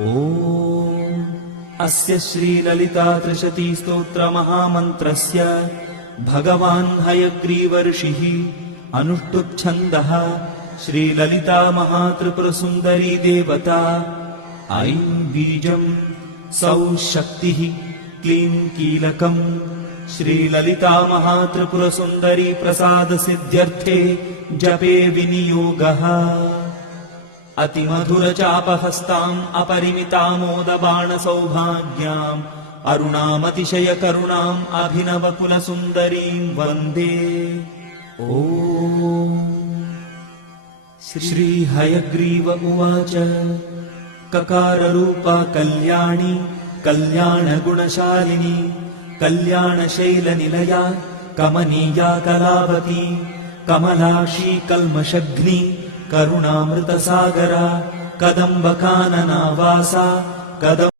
ॐ अस्य श्रीललितात्रिशतीस्तोत्रमहामन्त्रस्य भगवान् हयग्रीवर्षिः अनुष्टुप्छन्दः श्रीललिता महात्रिपुरसुन्दरी देवता। ऐं बीजं सौः शक्तिः क्लीं कीलकम्। श्रीललिता महात्रिपुरसुन्दरी प्रसादसिद्ध्यर्थे जपे विनियोगः। अतिमधुरचापहस्ताम् अपरिमितामोदबाणसौभाग्याम् अरुणामतिशयकरुणाम् अभिनवकुलसुन्दरीम् वन्दे। ॐ श्रीहयग्रीव उवाच ककाररूपा कल्याणी कल्याणगुणशालिनी कल्याणशैलनिलया कमनीया कलावती कमलाक्षी कल्मषघ्नी करुणामृतसागरा कदम्बकानना वासा कदम्ब